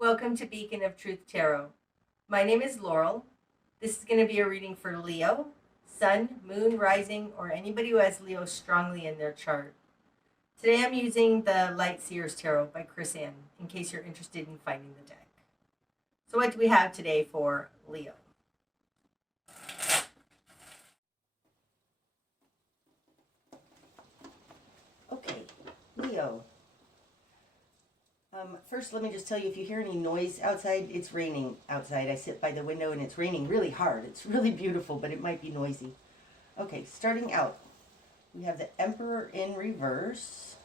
Welcome to Beacon of Truth Tarot. My name is Laurel. This is going to be a reading for Leo, Sun, Moon, Rising, or anybody who has Leo strongly in their chart. Today I'm using the Lightseers Tarot by Chris Ann, in case you're interested in finding the deck. So what do we have today for Leo? Okay, Leo. First, let me just tell you, if you hear any noise outside, it's raining outside. I sit by the window and it's raining really hard. It's really beautiful, but it might be noisy. Okay, starting out, we have the Emperor in reverse,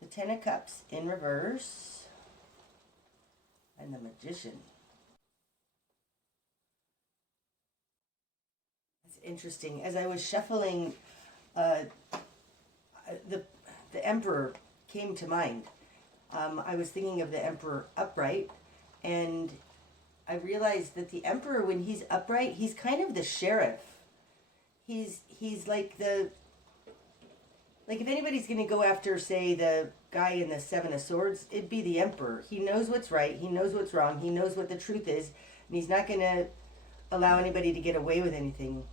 the Ten of Cups in reverse, and the Magician. It's interesting. As I was shuffling, the Emperor came to mind. I was thinking of the Emperor upright, and I realized that the Emperor, when he's upright, he's kind of the sheriff. He's like if anybody's going to go after, say, the guy in the Seven of Swords, it'd be the Emperor. He knows what's right, he knows what's wrong, he knows what the truth is, and he's not going to allow anybody to get away with anything.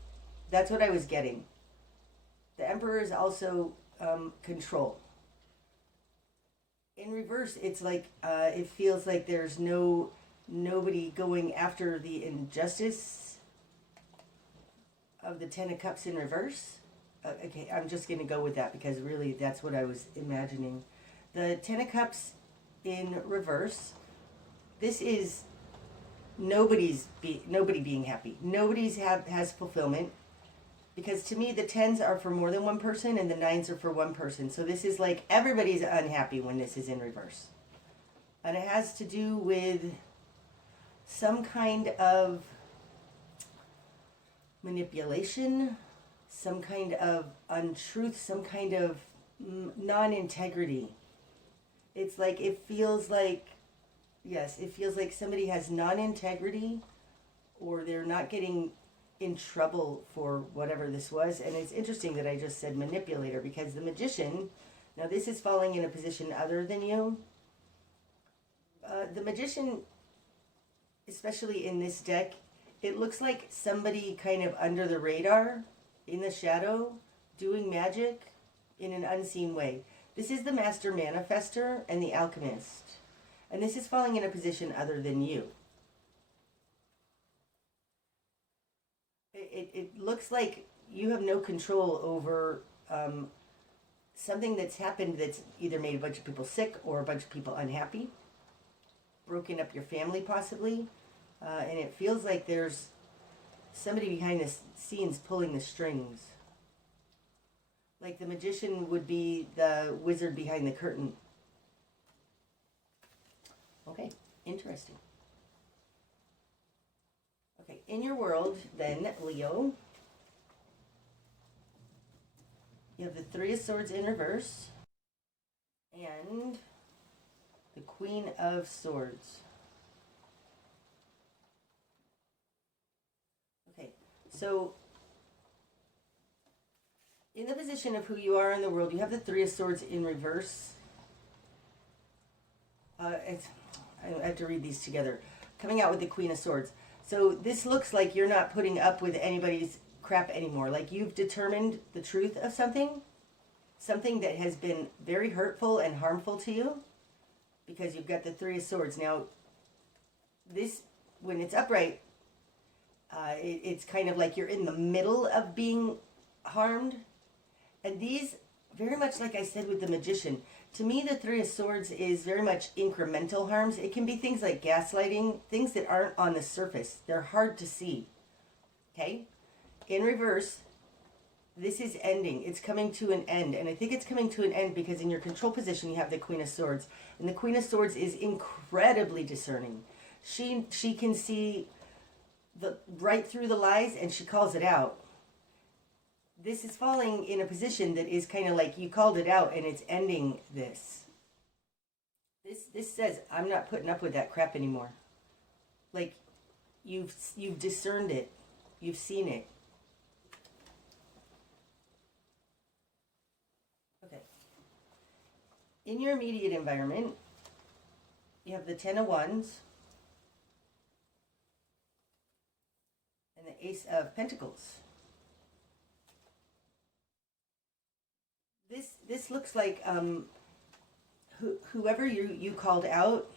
That's what I was getting. The Emperor is also control. In reverse, it's like it feels like there's nobody going after the injustice of the Ten of Cups in reverse. Okay, I'm just going to go with that because really that's what I was imagining. The Ten of Cups in reverse. This is nobody being happy. Nobody's has fulfillment. Because to me, the 10s are for more than one person and the 9s are for one person. So this is like everybody's unhappy when this is in reverse. And it has to do with some kind of manipulation, some kind of untruth, some kind of non-integrity. It's like, it feels like somebody has non-integrity, or they're not getting in trouble for whatever this was. And it's interesting that I just said manipulator, because the Magician, now this is falling in a position other than you. The Magician, especially in this deck, it looks like somebody kind of under the radar, in the shadow, doing magic in an unseen way. This is the Master Manifester and the Alchemist. And this is falling in a position other than you. It looks like you have no control over something that's happened that's either made a bunch of people sick or a bunch of people unhappy, broken up your family possibly, and it feels like there's somebody behind the scenes pulling the strings. Like the Magician would be the wizard behind the curtain. Okay, interesting. Okay, in your world, then, Leo, you have the Three of Swords in reverse and the Queen of Swords. Okay, so in the position of who you are in the world, you have the Three of Swords in reverse. I have to read these together. Coming out with the Queen of Swords. So this looks like you're not putting up with anybody's crap anymore. Like you've determined the truth of something that has been very hurtful and harmful to you, because you've got the Three of Swords. Now, this, when it's upright, it's kind of like you're in the middle of being harmed. And these, very much like I said with the Magician, to me, the Three of Swords is very much incremental harms. It can be things like gaslighting, things that aren't on the surface. They're hard to see. Okay? In reverse, this is ending. It's coming to an end. And I think it's coming to an end because in your control position, you have the Queen of Swords. And the Queen of Swords is incredibly discerning. She can see right through the lies, and she calls it out. This is falling in a position that is kind of like you called it out and it's ending this. This says, I'm not putting up with that crap anymore. Like, you've discerned it. You've seen it. Okay. In your immediate environment, You have the Ten of Wands and the Ace of Pentacles. This looks like whoever you called out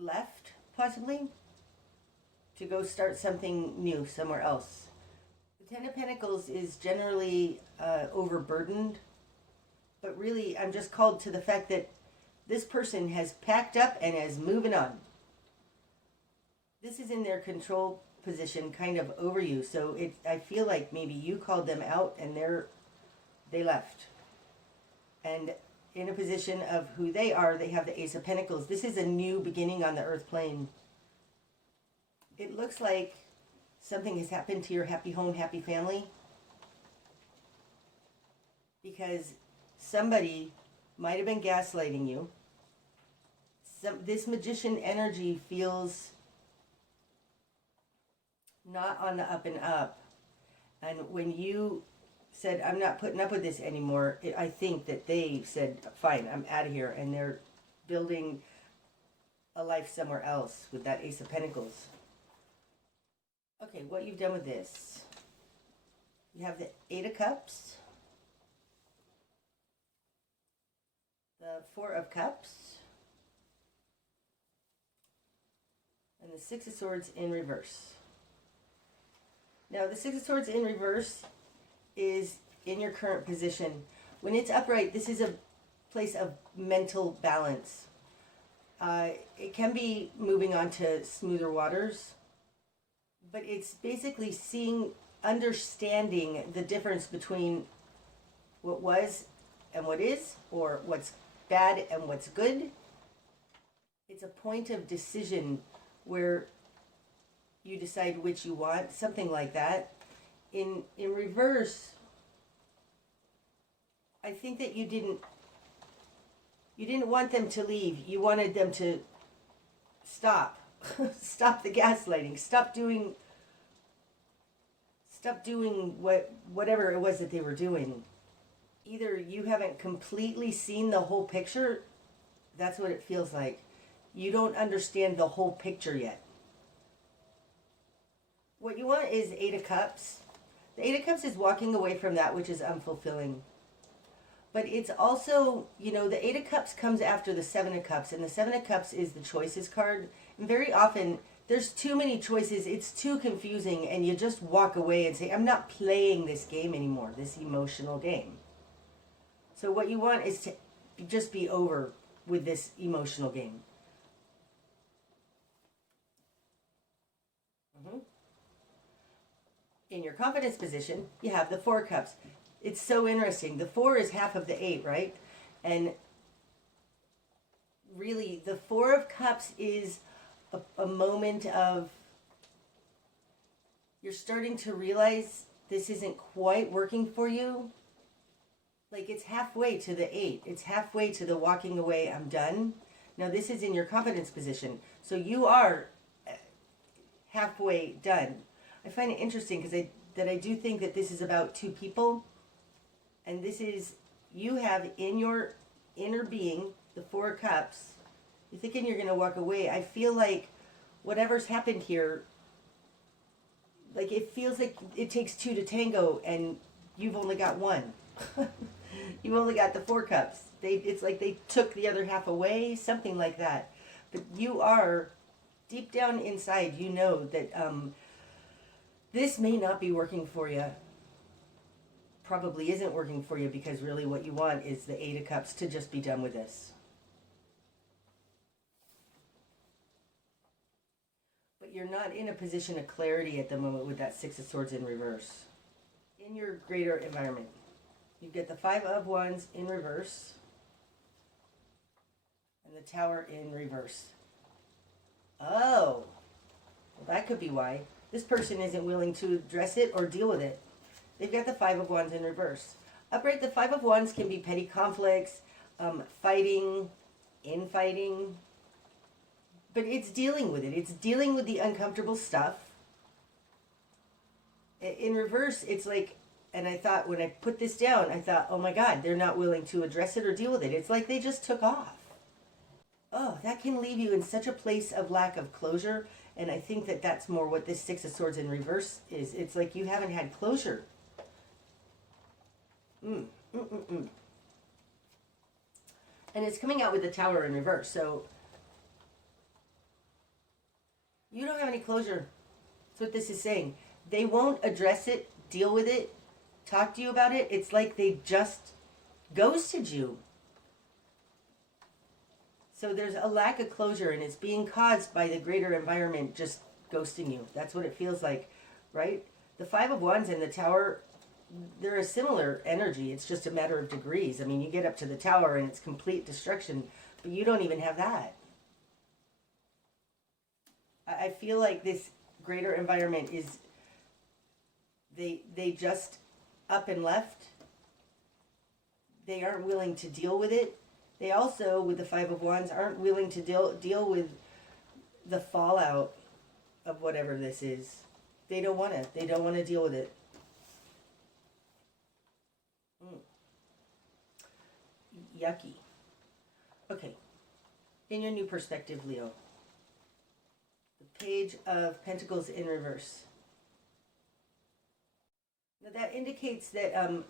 left, possibly, to go start something new somewhere else. The Ten of Pentacles is generally overburdened, but really I'm just called to the fact that this person has packed up and is moving on. This is in their control position, kind of over you, so I feel like maybe you called them out and they left. And in a position of who they are, they have the Ace of Pentacles. This is a new beginning on the earth plane. It looks like something has happened to your happy home, happy family, because somebody might have been gaslighting you. This magician energy feels not on the up and up. And when you said, I'm not putting up with this anymore, I think that they said, fine, I'm out of here. And they're building a life somewhere else with that Ace of Pentacles. Okay, what you've done with this. You have the Eight of Cups, the Four of Cups, and the Six of Swords in reverse. Now, the Six of Swords in reverse is in your current position. When it's upright, this is a place of mental balance. It can be moving on to smoother waters, but it's basically understanding the difference between what was and what is, or what's bad and what's good. It's a point of decision where you decide which you want, something like that. In reverse, I think that you didn't want them to leave. You wanted them to stop. Stop the gaslighting. Stop doing whatever it was that they were doing. Either you haven't completely seen the whole picture, that's what it feels like. You don't understand the whole picture yet. What you want is Eight of Cups. The Eight of Cups is walking away from that which is unfulfilling. But it's also, the Eight of Cups comes after the Seven of Cups, and the Seven of Cups is the choices card. And very often, there's too many choices, it's too confusing, and you just walk away and say, I'm not playing this game anymore, this emotional game. So what you want is to just be over with this emotional game. In your confidence position, you have the Four Cups. It's so interesting. The Four is half of the Eight, right? And really, the Four of Cups is a moment of you're starting to realize this isn't quite working for you. Like, it's halfway to the Eight. It's halfway to the walking away, I'm done. Now, this is in your confidence position. So you are halfway done. I find it interesting because I do think that this is about two people. And this is, you have in your inner being, the Four of Cups. You're thinking you're going to walk away. I feel like whatever's happened here, like it feels like it takes two to tango and you've only got one. You've only got the Four Cups. It's like they took the other half away, something like that. But you are, deep down inside, you know that this may not be working for you. Probably isn't working for you because really what you want is the Eight of Cups to just be done with this. But you're not in a position of clarity at the moment with that Six of Swords in reverse. In your greater environment, you get the Five of Wands in reverse and the Tower in reverse. Oh, well, that could be why. This person isn't willing to address it or deal with it. They've got the Five of Wands in reverse. Upright, the Five of Wands can be petty conflicts, fighting, infighting. But it's dealing with it. It's dealing with the uncomfortable stuff. In reverse, it's like, and I thought when I put this down, I thought, oh my God, they're not willing to address it or deal with it. It's like they just took off. oh, that can leave you in such a place of lack of closure. And I think that that's more what this Six of Swords in reverse is. It's like you haven't had closure. And it's coming out with the Tower in reverse. So you don't have any closure. That's what this is saying. They won't address it, deal with it, talk to you about it. It's like they just ghosted you. So there's a lack of closure, and it's being caused by the greater environment just ghosting you. That's what it feels like, right? The Five of Wands and the Tower, they're a similar energy. It's just a matter of degrees. I mean, you get up to the Tower and it's complete destruction, but you don't even have that. I feel like this greater environment is, they just up and left. They aren't willing to deal with it. They also, with the Five of Wands, aren't willing to deal with the fallout of whatever this is. They don't want to. They don't want to deal with it. Yucky. Okay. In your new perspective, Leo. The Page of Pentacles in reverse. Now that indicates that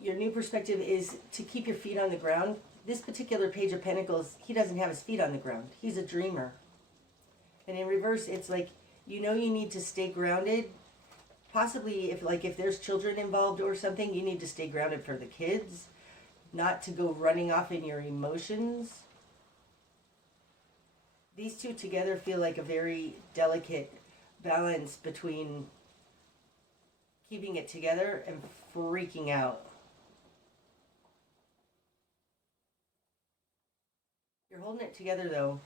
your new perspective is to keep your feet on the ground. This particular Page of Pentacles, he doesn't have his feet on the ground. He's a dreamer. And in reverse, it's like, you know, you need to stay grounded. Possibly if there's children involved or something, you need to stay grounded for the kids, not to go running off in your emotions. These two together feel like a very delicate balance between keeping it together and freaking out. You're holding it together though.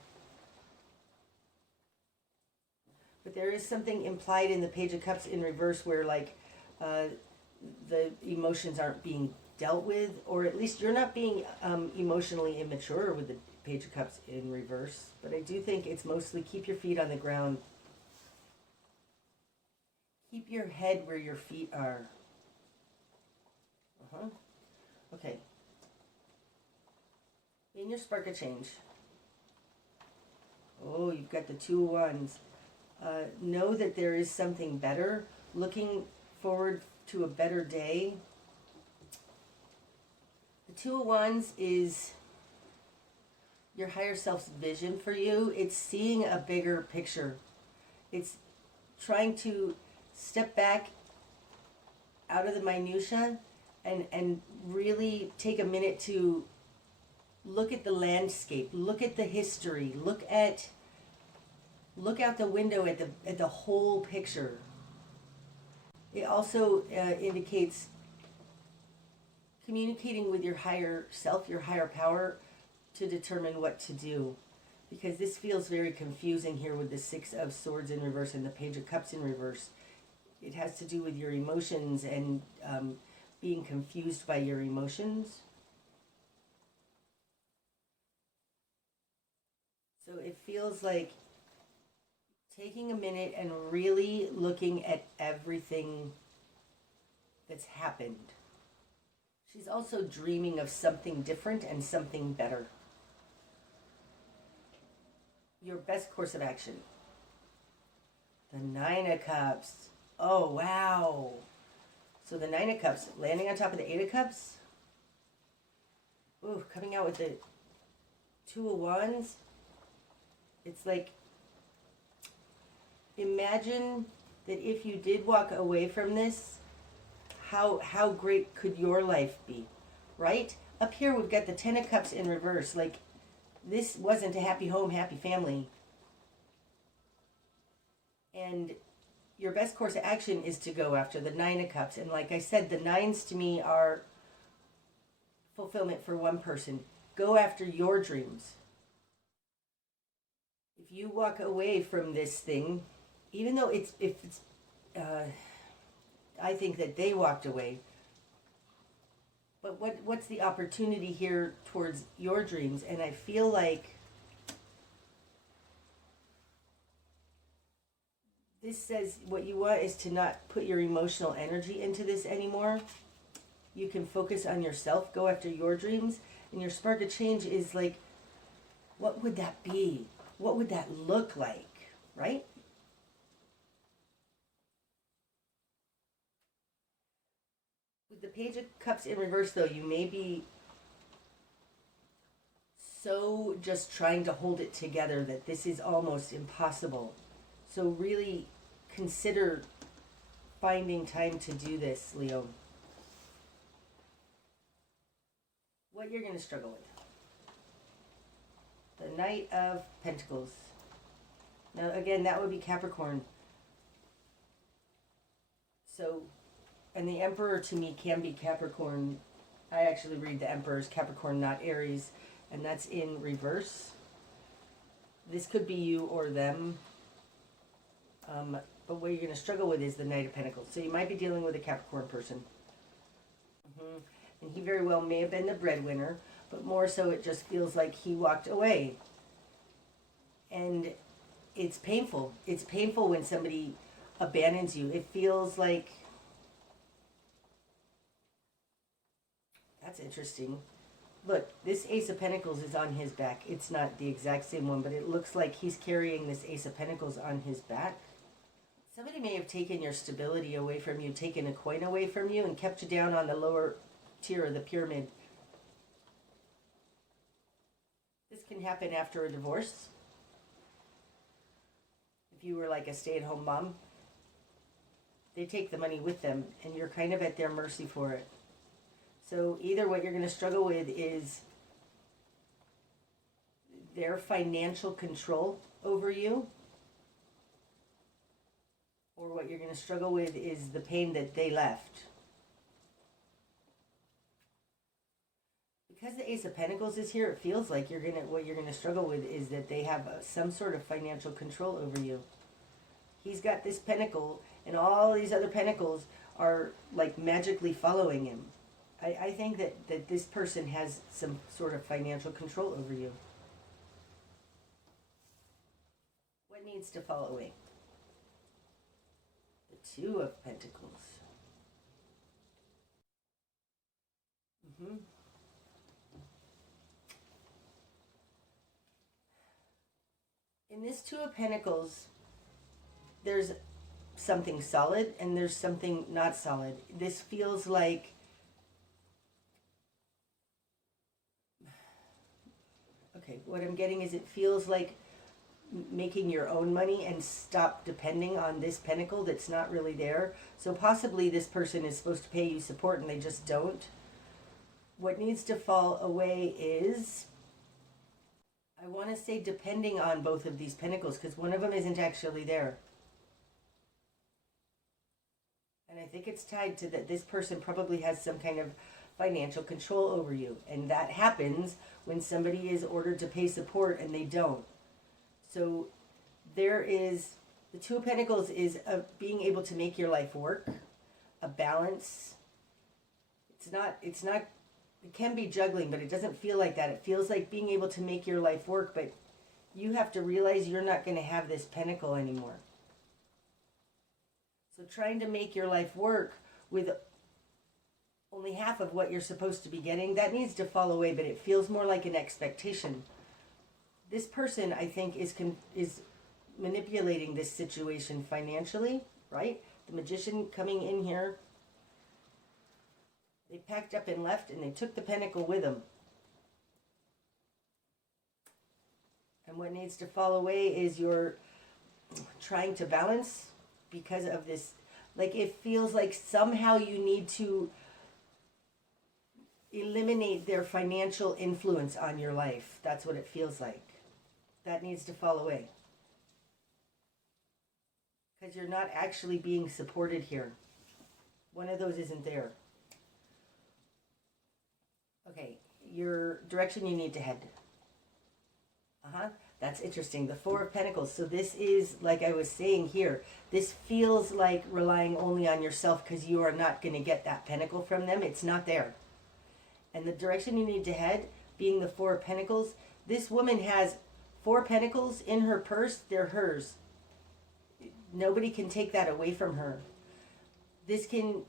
But there is something implied in the Page of Cups in reverse where like the emotions aren't being dealt with, or at least you're not being emotionally immature with the Page of Cups in reverse. But I do think it's mostly keep your feet on the ground. Keep your head where your feet are. Okay. In your spark of change. Oh, you've got the Two of Wands. Know that there is something better. Looking forward to a better day. The Two of Wands is your higher self's vision for you. It's seeing a bigger picture. It's trying to step back out of the minutia and really take a minute to look at the landscape, look at the history, look out the window at the whole picture. It also indicates communicating with your higher self, your higher power, to determine what to do. Because this feels very confusing here with the Six of Swords in reverse and the Page of Cups in reverse. It has to do with your emotions and being confused by your emotions. So it feels like taking a minute and really looking at everything that's happened. She's also dreaming of something different and something better. Your best course of action. The Nine of Cups. Oh, wow. So the Nine of Cups, landing on top of the Eight of Cups. Ooh, coming out with the Two of Wands. It's like, imagine that if you did walk away from this, how great could your life be, right? Up here we've got the Ten of Cups in reverse. Like, this wasn't a happy home, happy family. And your best course of action is to go after the Nine of Cups. And like I said, the nines to me are fulfillment for one person. Go after your dreams. If you walk away from this thing, even though I think that they walked away, but what's the opportunity here towards your dreams? And I feel like this says what you want is to not put your emotional energy into this anymore. You can focus on yourself, go after your dreams, And your spark of change is like, what would that be? What would that look like, right? With the Page of Cups in reverse, though, you may be so just trying to hold it together that this is almost impossible. So really consider finding time to do this, Leo. What you're going to struggle with. The Knight of Pentacles. Now, again, that would be Capricorn. So, and the Emperor to me can be Capricorn. I actually read the Emperor as Capricorn, not Aries. And that's in reverse. This could be you or them. But what you're going to struggle with is the Knight of Pentacles. So you might be dealing with a Capricorn person. And he very well may have been the breadwinner, but more so it just feels like he walked away. And it's painful. It's painful when somebody abandons you. It feels like... That's interesting. Look, this Ace of Pentacles is on his back. It's not the exact same one, but it looks like he's carrying this Ace of Pentacles on his back. Somebody may have taken your stability away from you, taken a coin away from you, and kept you down on the lower tier of the pyramid. This can happen after a divorce. If you were like a stay-at-home mom, they take the money with them, and you're kind of at their mercy for it. So either what you're going to struggle with is their financial control over you, or what you're going to struggle with is the pain that they left. Because the Ace of Pentacles is here, it feels like what you're going to struggle with is that they have some sort of financial control over you. He's got this pentacle, and all these other pentacles are like magically following him. I think that this person has some sort of financial control over you. What needs to fall away? The Two of Pentacles. In this Two of Pentacles, there's something solid and there's something not solid. This feels like... Okay, what I'm getting is it feels like making your own money and stop depending on this pentacle that's not really there. So possibly this person is supposed to pay you support and they just don't. What needs to fall away is, I want to say depending on both of these pentacles, because one of them isn't actually there. And I think it's tied to that this person probably has some kind of financial control over you. And that happens when somebody is ordered to pay support and they don't. So there is, the Two of Pentacles is being able to make your life work, a balance. It's not, it can be juggling, but it doesn't feel like that. It feels like being able to make your life work, but you have to realize you're not going to have this pentacle anymore. So trying to make your life work with only half of what you're supposed to be getting, that needs to fall away, but it feels more like an expectation. This person, I think, is manipulating this situation financially, right? The Magician coming in here. They packed up and left, and they took the pentacle with them. And what needs to fall away is you're trying to balance because of this. Like, it feels like somehow you need to eliminate their financial influence on your life. That's what it feels like. That needs to fall away. Because you're not actually being supported here. One of those isn't there. Okay, your direction you need to head. That's interesting. The Four of Pentacles. So this is, like I was saying here, this feels like relying only on yourself because you are not going to get that pentacle from them. It's not there. And the direction you need to head, being the Four of Pentacles, this woman has 4 pentacles in her purse. They're hers. Nobody can take that away from her. This can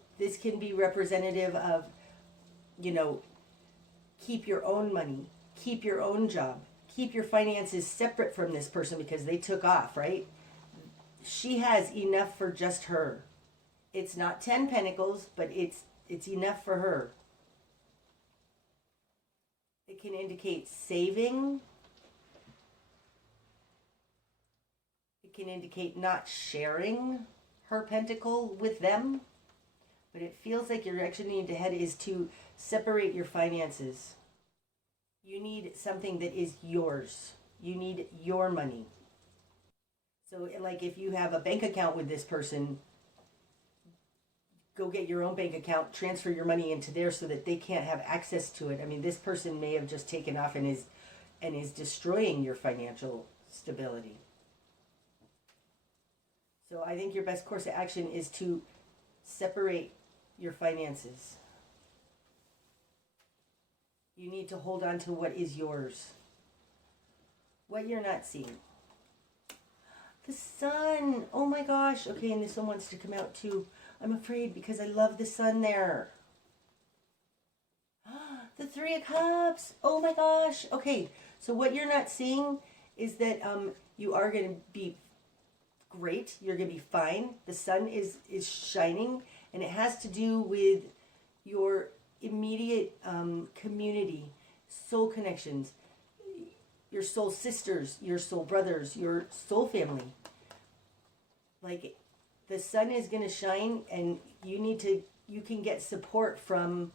be representative of, keep your own money, keep your own job, keep your finances separate from this person because they took off, right? She has enough for just her. It's not 10 pentacles, but it's enough for her. It can indicate saving. It can indicate not sharing her pentacle with them. But it feels like your direction you need to head is to separate your finances. You need something that is yours. You need your money. So like if you have a bank account with this person, go get your own bank account, transfer your money into there so that they can't have access to it. I mean, this person may have just taken off and is destroying your financial stability. So I think your best course of action is to separate your finances. You need to hold on to what is yours. What you're not seeing. The sun. Oh my gosh. Okay, and this one wants to come out too. I'm afraid because I love the sun there. The Three of Cups. Oh my gosh. Okay, so what you're not seeing is that you are going to be great. You're going to be fine. The sun is shining, and it has to do with your immediate community, soul connections, your soul sisters, your soul brothers, your soul family. Like, the sun is going to shine, and you can get support from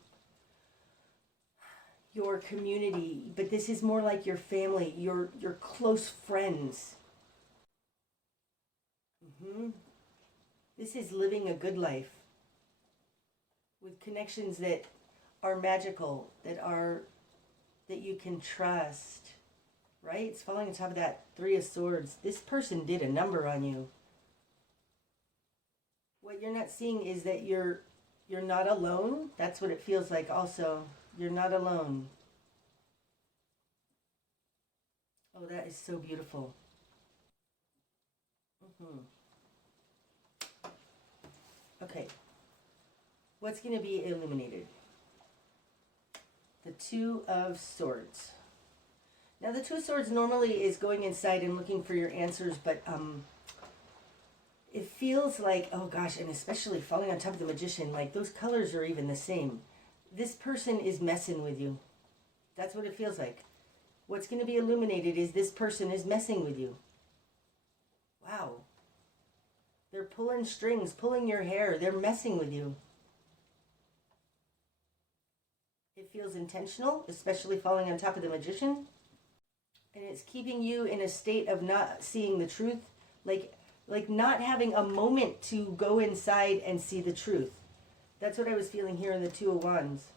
your community, but this is more like your family, your close friends. This is living a good life with connections that are magical, that you can trust, right? It's falling on top of that Three of Swords. This person did a number on you. What you're not seeing is that you're not alone. That's what it feels like also. You're not alone. Oh, that is so beautiful. Okay. What's going to be illuminated? The Two of Swords. Now, the Two of Swords normally is going inside and looking for your answers, but it feels like, oh gosh, and especially falling on top of the Magician, like those colors are even the same. This person is messing with you. That's what it feels like. What's going to be illuminated is this person is messing with you. Wow. They're pulling strings, pulling your hair. They're messing with you. It feels intentional, especially falling on top of the Magician. And it's keeping you in a state of not seeing the truth. Like not having a moment to go inside and see the truth. That's what I was feeling here in the Two of Wands.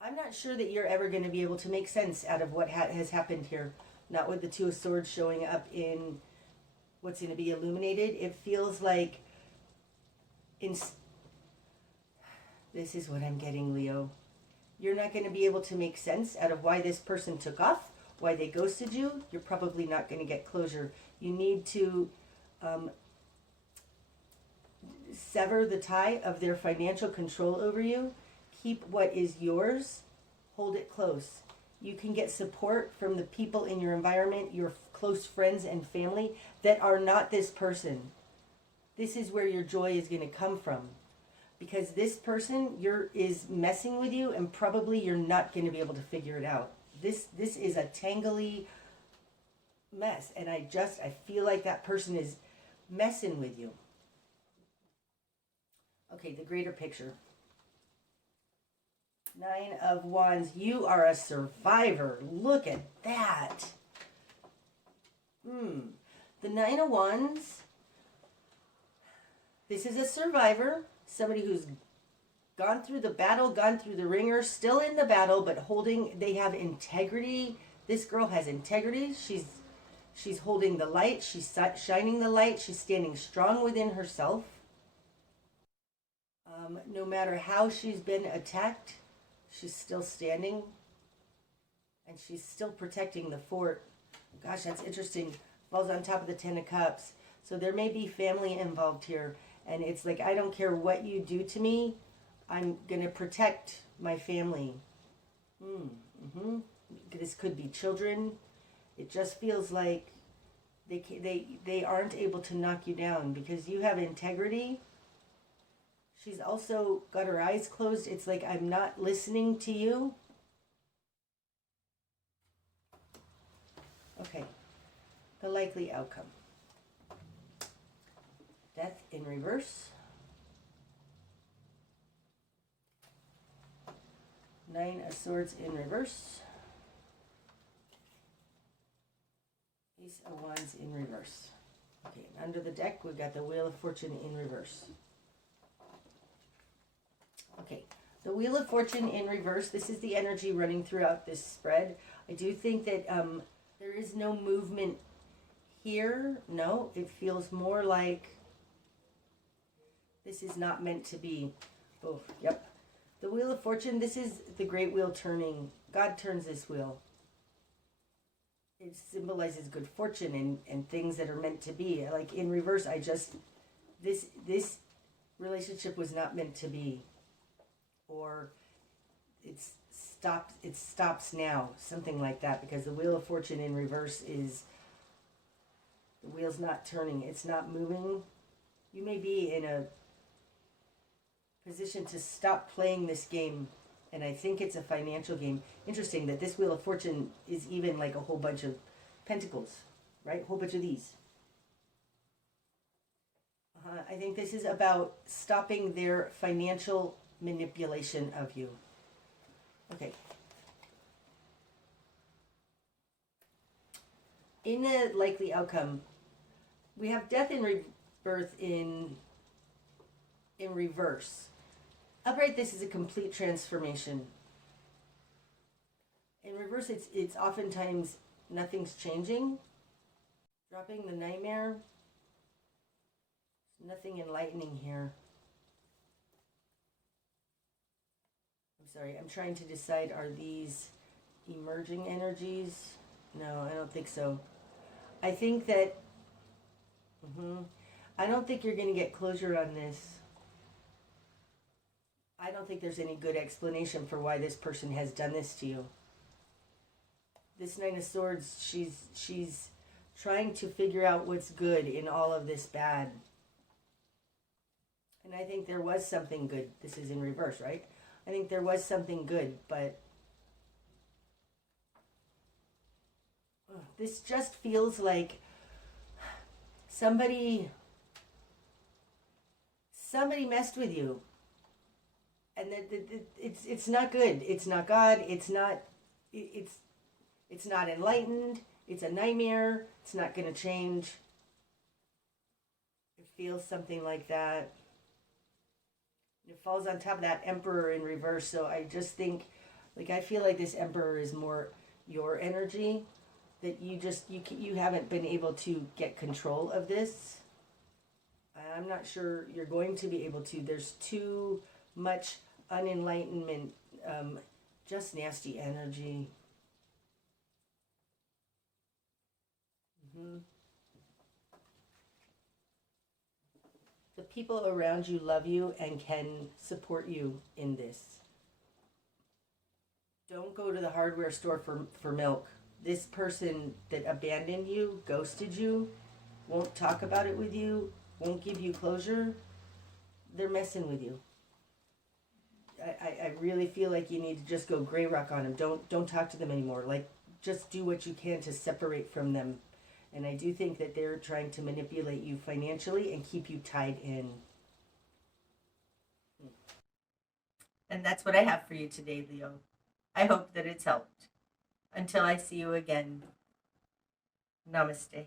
I'm not sure that you're ever going to be able to make sense out of what has happened here. Not with the Two of Swords showing up in what's going to be illuminated. It feels like this is what I'm getting, Leo. You're not going to be able to make sense out of why this person took off, why they ghosted you. You're probably not going to get closure. You need to sever the tie of their financial control over you. Keep what is yours. Hold it close. You can get support from the people in your environment, your close friends and family that are not this person. This is where your joy is going to come from. Because this person is messing with you, and probably you're not going to be able to figure it out. This is a tangly mess, and I feel like that person is messing with you. Okay, the greater picture. Nine of Wands. You are a survivor. Look at that. The Nine of Wands. This is a survivor. Somebody who's gone through the battle, gone through the ringer, still in the battle, but they have integrity. This girl has integrity. She's holding the light. She's shining the light. She's standing strong within herself. No matter how she's been attacked, she's still standing. And she's still protecting the fort. Gosh, that's interesting. Falls on top of the Ten of Cups. So there may be family involved here. And it's like, I don't care what you do to me. I'm going to protect my family. This could be children. It just feels like they aren't able to knock you down because you have integrity. She's also got her eyes closed. It's like, I'm not listening to you. Okay, the likely outcome. Death in reverse. 9 of Swords in reverse. Ace of Wands in reverse. Okay, and under the deck, we've got the Wheel of Fortune in reverse. Okay, the Wheel of Fortune in reverse. This is the energy running throughout this spread. I do think that there is no movement here. No, it feels more like this is not meant to be. Oh, yep. The Wheel of Fortune, this is the great wheel turning. God turns this wheel. It symbolizes good fortune and things that are meant to be. Like in reverse, this relationship was not meant to be. Or it stops now, something like that, because the Wheel of Fortune in reverse is, the wheel's not turning, it's not moving. You may be in a position to stop playing this game, and I think it's a financial game. Interesting that this Wheel of Fortune is even like a whole bunch of pentacles, right? A whole bunch of these. I think this is about stopping their financial manipulation of you. Okay. In the likely outcome, we have death in rebirth in reverse. Upright, this is a complete transformation. In reverse, it's oftentimes nothing's changing. Dropping the Nightmare. Nothing enlightening here. I'm sorry, I'm trying to decide, are these emerging energies? No, I don't think so. I think that, I don't think you're going to get closure on this. I don't think there's any good explanation for why this person has done this to you. This Nine of Swords, she's trying to figure out what's good in all of this bad. And I think there was something good. This is in reverse, right? I think there was something good, but this just feels like somebody messed with you. And it's not good. It's not God. It's not enlightened. It's a nightmare. It's not going to change. It feels something like that. It falls on top of that Emperor in reverse. So I just think, like, I feel like this Emperor is more your energy, that you haven't been able to get control of this. I'm not sure you're going to be able to. There's too much unenlightenment, just nasty energy. The people around you love you and can support you in this. Don't go to the hardware store for milk. This person that abandoned you, ghosted you, won't talk about it with you, won't give you closure, they're messing with you. I really feel like you need to just go gray rock on them. Don't talk to them anymore. Like, just do what you can to separate from them. And I do think that they're trying to manipulate you financially and keep you tied in. And that's what I have for you today, Leo. I hope that it's helped. Until I see you again, namaste.